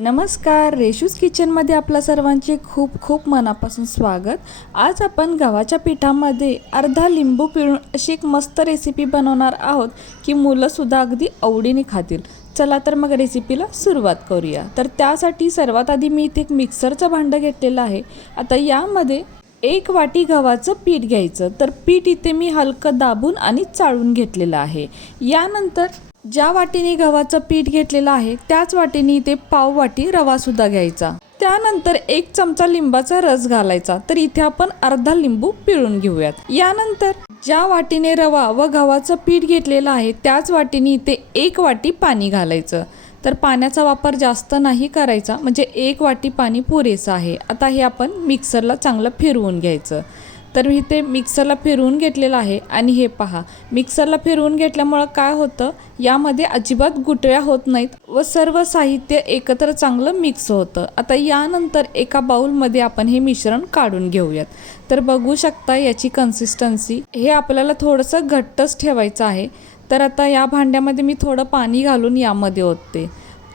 नमस्कार रेशूज किचनमध्ये आपल्या सर्वांचे खूप खूप मनापासून स्वागत. आज आपण गव्हाच्या पिठामध्ये अर्धा लिंबू पिळून अशी एक मस्त रेसिपी बनवणार आहोत की मुलंसुद्धा अगदी आवडीने खातील. चला तर मग रेसिपीला सुरुवात करूया. तर त्यासाठी सर्वात आधी मी इथे एक मिक्सरचं भांडं घेतलेलं आहे. आता यामध्ये एक वाटी गव्हाचं पीठ घ्यायचं. तर पीठ इथे मी हलकं दाबून आणि चाळून घेतलेलं आहे. यानंतर ज्या वाटीने गव्हाचं पीठ घेतलेलं आहे त्याच वाटीने इथे पाव वाटी रवासुद्धा घ्यायचा. त्यानंतर एक चमचा लिंबाचा रस घालायचा. तर इथे आपण अर्धा लिंबू पिळून घेऊयात. यानंतर ज्या वाटीने रवा व गव्हाचं पीठ घेतलेलं आहे त्याच वाटीने इथे एक वाटी पाणी घालायचं. तर पाण्याचा वापर जास्त नाही करायचा म्हणजे एक वाटी पाणी पुरेसं आहे. आता हे आपण मिक्सरला चांगलं फिरवून घ्यायचं. तर मी ते मिक्सरला फिरवून घेतलेलं आहे. आणि हे पहा मिक्सरला फिरवून घेतल्यामुळं काय होतं? यामध्ये अजिबात गुटव्या होत नाहीत व सर्व साहित्य एकत्र चांगलं मिक्स होतं. आता यानंतर एका बाउलमध्ये आपण हे मिश्रण काढून घेऊयात. तर बघू शकता याची कन्सिस्टन्सी हे आपल्याला थोडंसं घट्टच ठेवायचं आहे. तर आता या भांड्यामध्ये मी थोडं पाणी घालून यामध्ये ओतते.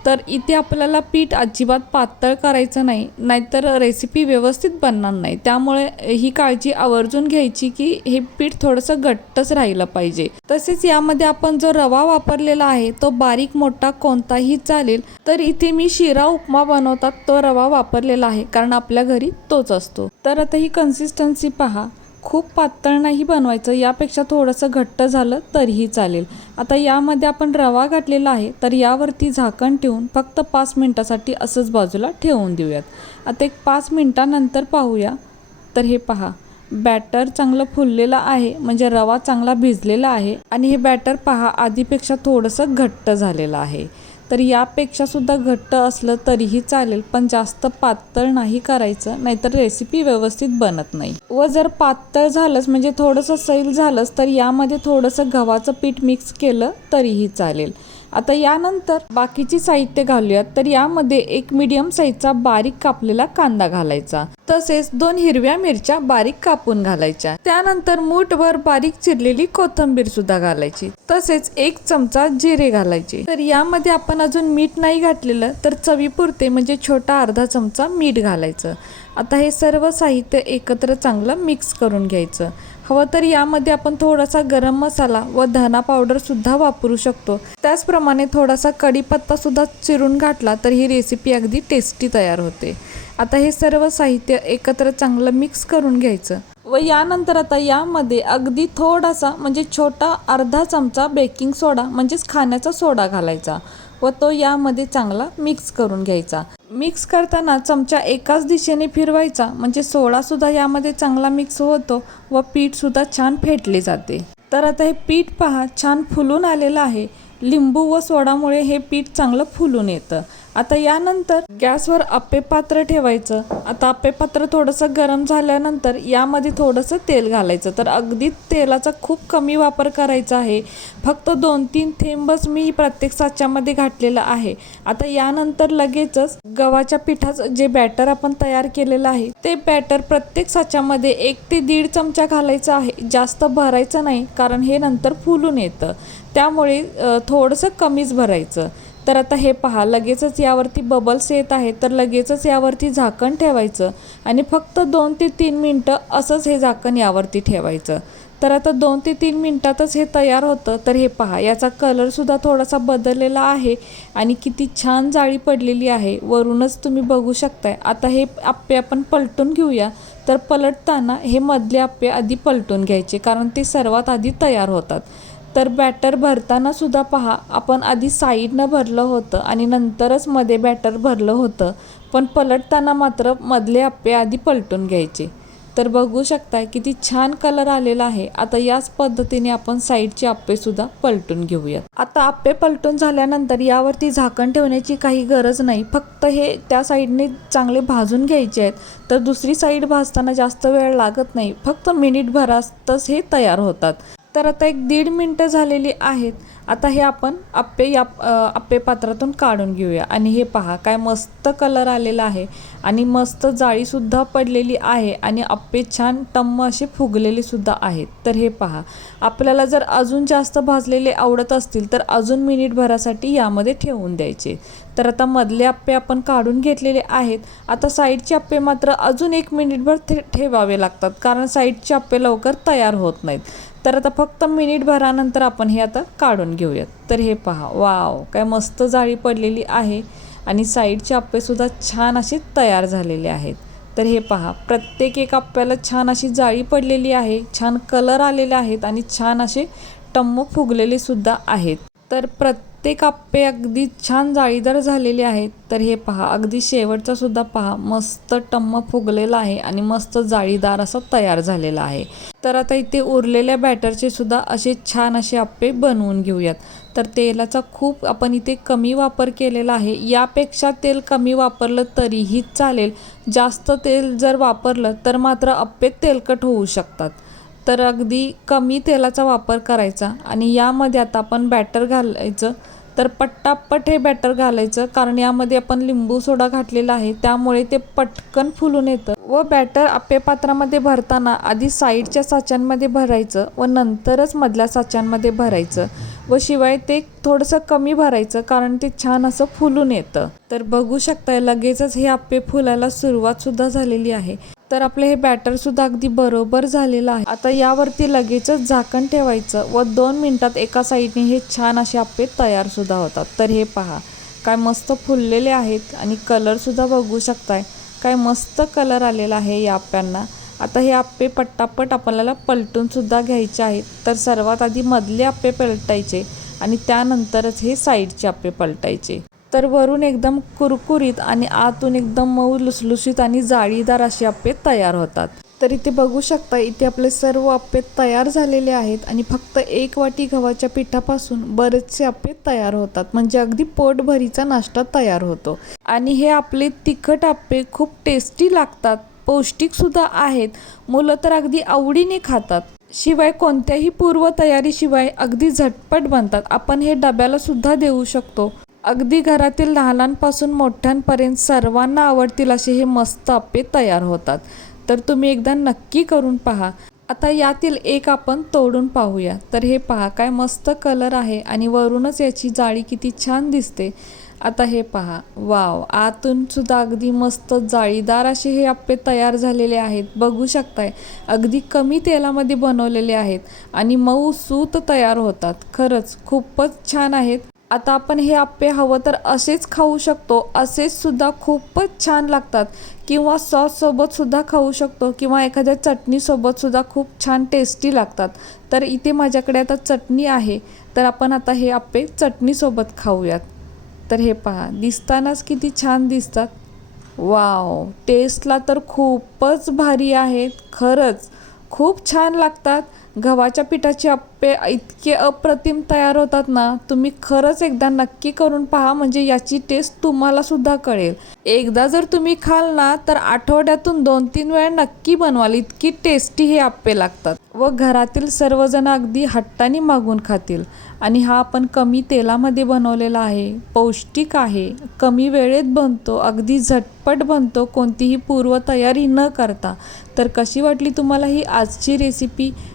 तर इथे आपल्याला पीठ अजिबात पातळ करायचं नाही नाहीतर रेसिपी व्यवस्थित बनणार नाही. त्यामुळे ही काळजी आवर्जून घ्यायची की हे पीठ थोडंसं घट्टच राहिलं पाहिजे. तसेच यामध्ये आपण जो रवा वापरलेला आहे तो बारीक मोठा कोणताही चालेल तर इथे मी शिरा उपमा बनवतात तो रवा वापरलेला आहे कारण आपल्या घरी तोच असतो. तर आता ही कन्सिस्टन्सी पहा. खूप पातळ नाही बनवायचं यापेक्षा थोडंसं घट्ट झालं तरीही चालेल. आता यामध्ये आपण रवा घातलेला आहे तर यावरती झाकण ठेवून फक्त पाच मिनटासाठी असंच बाजूला ठेवून देऊयात. आता एक पाच मिनटानंतर पाहूया. तर हे पहा बॅटर चांगलं फुललेलं आहे म्हणजे रवा चांगला भिजलेला आहे. आणि हे बॅटर पहा आधीपेक्षा थोडंसं घट्ट झालेलं आहे. तर यापेक्षा सुद्धा घट्ट असलं तरीही चालेल पण जास्त पातळ नाही करायचं नाहीतर रेसिपी व्यवस्थित बनत नाही. व जर पातळ झालंच म्हणजे थोडंसं सैल झालंच तर यामध्ये थोडंसं गव्हाचं पीठ मिक्स केलं तरीही चालेल. आता यानंतर बाकीची साहित्य घालूयात. तर यामध्ये एक मीडियम साईजचा बारीक कापलेला कांदा घालायचा. तसेच दोन हिरव्या मिरच्या बारीक कापून घालायच्या. त्यानंतर मूठभर बारीक चिरलेली कोथिंबीर सुद्धा घालायची. तसेच एक चमचा जिरे घालायचे. तर यामध्ये आपण अजून मीठ नाही घातलेलं तर चवीपुरते म्हणजे छोटा अर्धा चमचा मीठ घालायचं. आता हे सर्व साहित्य एकत्र चांगलं मिक्स करून घ्यायचं. हवं तर यामध्ये आपण थोडासा गरम मसाला व धना पावडर सुद्धा वापरू शकतो. त्याचप्रमाणे थोडासा कढीपत्ता सुद्धा चिरून घातला तर ही रेसिपी अगदी टेस्टी तयार होते. आता हे सर्व साहित्य एकत्र चांगलं मिक्स करून घ्यायचं. व यानंतर आता यामध्ये अगदी थोडासा म्हणजे छोटा अर्धा चमचा बेकिंग सोडा म्हणजेच खाण्याचा सोडा घालायचा. व तो यामध्ये चांगला मिक्स करून घ्यायचा. मिक्स करताना चमचा एकाच दिशेने फिरवायचा. म्हणजे सोळासुद्धा यामध्ये चांगला मिक्स होतो व पीठसुद्धा छान फेटले जाते. तर आता हे पीठ पहा छान फुलून आलेलं आहे. लिंबू व सोडामुळे हे पीठ चांगलं फुलून येतं. आता यानंतर गॅसवर आप्पे पात्र ठेवायचं. आता आप्पे पात्र थोडंसं गरम झाल्यानंतर यामध्ये थोडंसं तेल घालायचं. तर अगदी तेलाचा खूप कमी वापर करायचा आहे. फक्त दोन तीन थेंबच मी प्रत्येक साच्यामध्ये घातलेलं आहे. आता यानंतर लगेचच गव्हाच्या पिठाचं जे बॅटर आपण तयार केलेलं आहे ते बॅटर प्रत्येक साच्यामध्ये एक ते दीड चमचा घालायचं आहे. जास्त भरायचं नाही कारण हे नंतर फुलून येतं. त्यामुळे थोडंसं कमीच भरायचं. तर आता हे पहा लगेचच यावरती बबल्स येत आहे तर लगेचच यावरती झाकण ठेवायचं आणि फक्त दोन ते तीन मिनटं असंच हे झाकण यावरती ठेवायचं. तर आता दोन ते तीन मिनटातच हे तयार होतं. तर हे पहा याचा कलरसुद्धा थोडासा बदललेला आहे आणि किती छान जाळी पडलेली आहे. वरूनच तुम्ही बघू शकताय. आता हे आप्पे आपण पलटून घेऊया. तर पलटताना हे मधले आप्पे आधी पलटून घ्यायचे कारण ते सर्वात आधी तयार होतात. तर बॅटर भरताना सुद्धा पहा आपण आधी साईडनं भरलं होतं आणि नंतरच मध्ये बॅटर भरलं होतं. पण पलटताना मात्र मधले आप्पे आधी पलटून घ्यायचे. तर बघू शकताय किती छान कलर आलेला आहे. आता याच पद्धतीने आपण साईडचे आप्पेसुद्धा पलटून घेऊयात. आता आप्पे पलटून झाल्यानंतर यावरती झाकण ठेवण्याची काही गरज नाही. फक्त हे त्या साईडने चांगले भाजून घ्यायचे आहेत. तर दुसरी साईड भाजताना जास्त वेळ लागत नाही. फक्त मिनिटभरातच हे तयार होतात. तर आता एक दीड मिनटं झालेली आहेत. आता हे आपण आप्पे या आप्पे पात्रातून काढून घेऊया. आणि हे पहा काय मस्त कलर आलेला आहे. आणि मस्त जाळीसुद्धा पडलेली आहे. आणि आप्पे छान टम्म असे फुगलेलेसुद्धा आहेत. तर हे पहा आपल्याला जर अजून जास्त भाजलेले आवडत असतील तर अजून मिनिटभरासाठी यामध्ये ठेवून द्यायचे. तर आता मधले आप्पे आपण काढून घेतलेले आहेत. आता साईडचे आप्पे मात्र अजून एक मिनिटभर थे ठेवावे लागतात कारण साईडचे आप्पे लवकर तयार होत नाहीत. तर आता फक्त मिनिटभरानंतर आपण हे आता काढून घेऊयात. तर हे पहा. वाव काय मस्त जाळी पडलेली आहे आणि साईडचे आप्पेसुद्धा छान असे तयार झालेले आहेत. तर हे पहा प्रत्येक एक आप्प्याला छान अशी जाळी पडलेली आहे छान कलर आलेले आहेत आणि छान असे टम्म फुगलेले सुद्धा आहेत. तर प्रत्येक आप्पे अगदी छान जाळीदार झालेले आहेत. तर हे पहा अगदी शेवटचा सुद्धा पहा मस्त टम्म फुगलेला आहे आणि मस्त जाळीदार असं तयार झालेला आहे. तर आता इथे उरलेल्या बॅटरचे सुद्धा असे छान असे आप्पे बनवून घेऊयात. तर तेलाचा खूप आपण इथे कमी वापर केलेला आहे. यापेक्षा तेल कमी वापरलं तरीही चालेल. जास्त तेल जर वापरलं तर मात्र आप्पे तेलकट होऊ शकतात. तर अगदी कमी तेलाचा वापर करायचा आणि यामध्ये आता आपण बॅटर घालायचं. तर पट्टापट हे बॅटर घालायचं कारण यामध्ये आपण लिंबू सोडा घातलेला आहे. त्यामुळे ते पटकन फुलून येतं. व बॅटर आप्पे पात्रामध्ये भरताना आधी साईडच्या साच्यांमध्ये भरायचं व नंतरच मधल्या साच्यांमध्ये भरायचं. व शिवाय ते थोडंसं कमी भरायचं कारण ते छान असं फुलून येतं. तर बघू शकताय लगेचच हे आप्पे फुलायला सुरुवात सुद्धा झालेली आहे. तर आपलं हे बॅटर सुद्धा अगदी बरोबर झालेलं आहे. आता यावरती लगेचच झाकण ठेवायचं व दोन मिनटात एका साईडने हे छान असे आप्पे तयार सुद्धा होतात. तर हे पहा काय मस्त फुललेले आहेत आणि कलर सुद्धा बघू शकताय. काय मस्त कलर आलेला आहे या आप्प्यांना आता हे आप्पे पट्टापट आपल्याला पलटून सुद्धा घ्यायचे आहेत. तर सर्वात आधी मधले आप्पे पलटायचे आणि त्यानंतरच हे साईडचे आप्पे पलटायचे. तर वरून एकदम कुरकुरीत आणि आतून एकदम मऊ लुसलुशीत आणि जाळीदार असे आप्पे तयार होतात. तर इथे बघू शकता इथे आपले सर्व आप्पे तयार झालेले आहेत आणि फक्त एक वाटी गव्हाच्या पिठापासून बरेचसे आप्पे तयार होतात. म्हणजे अगदी पोटभरीचा नाश्ता तयार होतो. आणि हे आपले तिखट आप्पे खूप टेस्टी लागतात पौष्टिक सुद्धा आहेत. मुलं तर अगदी आवडीने खातात. शिवाय कोणत्याही पूर्वतयारीशिवाय अगदी झटपट बनतात. आपण हे डब्याला सुद्धा देऊ शकतो. अगदी घरातील लहानांपासून मोठ्यांपर्यंत सर्वांना आवडतील असे हे मस्त अप्पे तयार होतात. तर तुम्ही एकदा नक्की करून पहा. आता यातील एक आपण तोडून पाहूया. तर हे पहा काय मस्त कलर आहे आणि वरूनच याची जाळी किती छान दिसते. आता हे पहा. वाव आतून सुद्धा अगदी मस्त जाळीदार असे हे आप्पे तयार झालेले आहेत. बघू शकताय अगदी कमी तेलामध्ये बनवलेले आहेत आणि मऊ सूत तयार होतात. खरंच खूपच छान आहेत. आता आपण हे आप्पे हवं तर असेच खाऊ शकतो. असेच सुद्धा खूपच छान लागतात. किंवा सॉससोबत सुद्धा खाऊ शकतो. किंवा एखाद्या चटणीसोबत सुद्धा खूप छान टेस्टी लागतात. तर इथे माझ्याकडे आता चटणी आहे. तर आपण आता हे आप्पे चटणीसोबत खाऊयात. तर हे पहा दिसतानाच किती छान दिसतात. वाव! टेस्टला तर खूपच भारी आहेत. खरंच खूप छान लागतात. गव्हाच्या पिठाचे अप्पे इतके अप्रतिम तयार होतात ना तुम्ही खरंच एकदा नक्की करून पहा म्हणजे याची टेस्ट तुम्हाला सुद्धा कळेल. एकदा जर तुम्ही खाल ना तर आठवड्यातून दोन तीन वेळा नक्की बनवाल इतकी टेस्टी हे अप्पे लागतात. व घरातील सर्वजण अगदी हट्टाने मागून खातील. आणि हा आपण कमी तेलामध्ये बनवलेला आहे पौष्टिक आहे कमी वेळेत बनतो अगदी झटपट बनतो कोणतीही पूर्वतयारी न करता. तर कशी वाटली तुम्हाला ही आजची रेसिपी